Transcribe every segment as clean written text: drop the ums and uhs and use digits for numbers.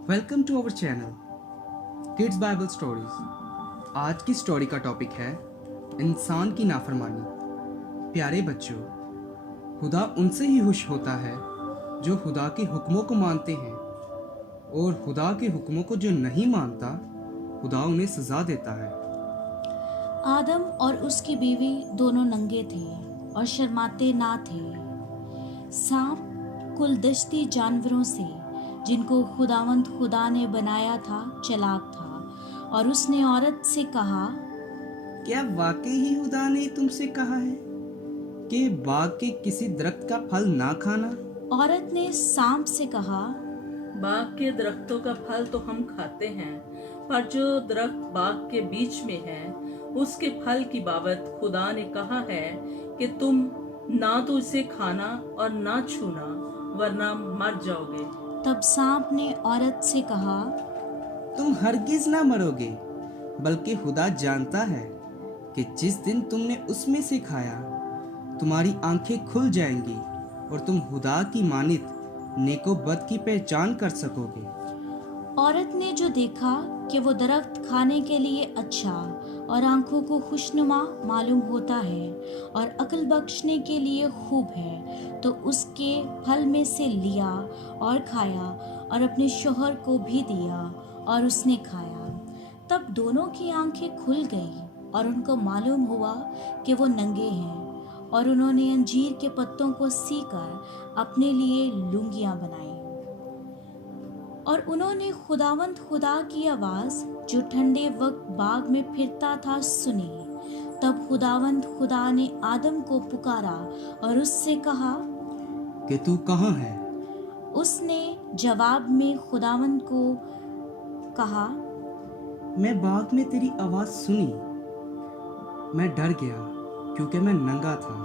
Welcome to our channel kids Bible stories. आज की story का टॉपिक है इंसान की नाफरमानी। प्यारे बच्चों, खुदा उनसे ही खुश होता है जो खुदा के हुक्मों को मानते हैं, और खुदा के हुक्मों को जो नहीं मानता, खुदा उन्हें सज़ा देता है। आदम और उसकी बीवी दोनों नंगे थे और शर्माते ना थे। सांप कुल दश्ती जानवरों से जिनको खुदावंद खुदा ने बनाया था चालाक था, और उसने औरत से कहा, क्या वाकई ही खुदा ने तुमसे कहा है कि बाग के किसी दरख्त का फल ना खाना? औरत ने सांप से कहा, बाग के दरख्तों का फल तो हम खाते हैं, पर जो दरख्त बाग के बीच में है उसके फल की बाबत खुदा ने कहा है कि तुम ना तो इसे खाना और ना छूना, वरना मर जाओगे। तब सांप ने औरत से कहा, तुम हरगिज ना मरोगे, बल्कि खुदा जानता है कि जिस दिन तुमने उसमें से खाया, तुम्हारी आंखें खुल जाएंगी और तुम खुदा की मानित नेको बद की पहचान कर सकोगे। औरत ने जो देखा कि वो दरख्त खाने के लिए अच्छा और आंखों को खुशनुमा मालूम होता है और अक्ल बख्शने के लिए खूब है, तो उसके फल में से लिया और खाया और अपने शौहर को भी दिया और उसने खाया। तब दोनों की आंखें खुल गई और उनको मालूम हुआ कि वो नंगे हैं, और उन्होंने अंजीर के पत्तों को सीकर अपने लिए लुंगियां बनाई। और उन्होंने खुदावंद खुदा की आवाज़ जो ठंडे वक्त बाग में फिरता था सुनी। तब खुदावंद खुदा ने आदम को पुकारा और उससे कहा कि तू कहाँ है? उसने जवाब में खुदावंद को कहा, मैं बाग में तेरी आवाज़ सुनी। मैं डर गया क्योंकि मैं नंगा था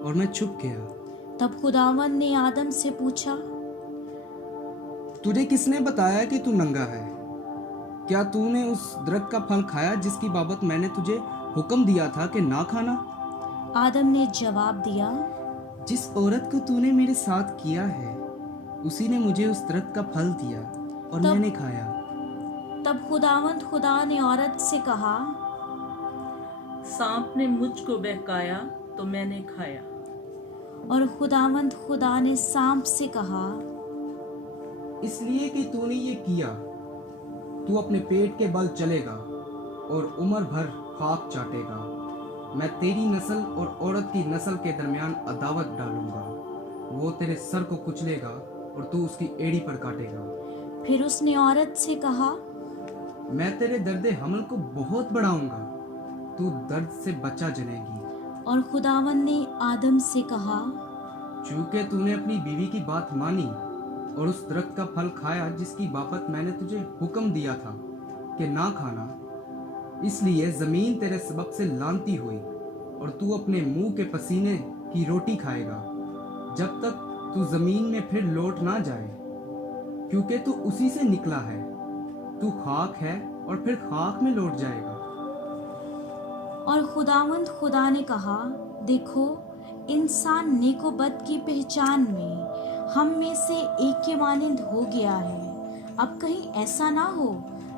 और मैं छुप गया। तब खुदावंद ने आदम से पूछा, तुझे किसने बताया कि तू नंगा है? क्या तूने उस दरख्त का फल खाया जिसकी बाबत मैंने तुझे हुक्म दिया था कि ना खाना? आदम ने जवाब दिया, जिस औरत को तूने मेरे साथ किया है, उसी ने मुझे उस दरख्त का फल दिया और मैंने खाया। तब खुदावंद खुदा ने औरत से कहा, सांप ने मुझको बहकाया तो मैंने खाया। और खुदावंद खुदा ने सांप से कहा, इसलिए कि तूने ये किया, तू अपने पेट के बल चलेगा और उम्र भर खाक चाटेगा। मैं तेरी नस्ल और औरत की नस्ल के दरमियान अदावत डालूंगा। वो तेरे सर को कुचलेगा और तू उसकी एड़ी पर काटेगा। फिर उसने औरत से कहा, मैं तेरे दर्द हमल को बहुत बढ़ाऊंगा, तू दर्द से बच्चा जनेगी। और खुदावन ने आदम से कहा, चूंकि तूने अपनी बीवी की बात मानी और उस दरख्त का फल खाया जिसकी बाबत मैंने तुझे हुक्म दिया था कि ना खाना, इसलिए जमीन तेरे सबब से लानती हुई और तू अपने मुंह के पसीने की रोटी खाएगा जब तक तू जमीन में फिर लौट ना जाए, क्योंकि तू उसी से निकला है। तू खाक है और फिर खाक में लौट जाएगा। और खुदावंद खुदा ने कहा, देखो, इंसान नेको बद की पहचान में हम में से एक के मानिंद हो गया है। अब कहीं ऐसा ना हो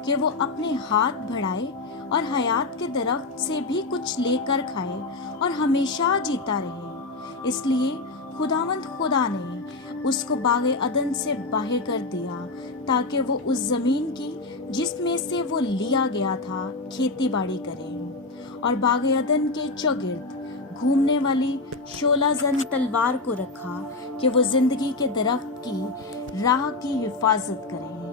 कि वो अपने हाथ बढ़ाए और हयात के दरख्त से भी कुछ लेकर खाए और हमेशा जीता रहे। इसलिए खुदावंद खुदा ने उसको बागे अदन से बाहर कर दिया, ताकि वो उस जमीन की जिसमें से वो लिया गया था खेती बाड़ी करे, और बागे अदन के चौगिर्द घूमने वाली 16 जन तलवार को रखा कि वो जिंदगी के दरख्त की राह की हिफाजत करें।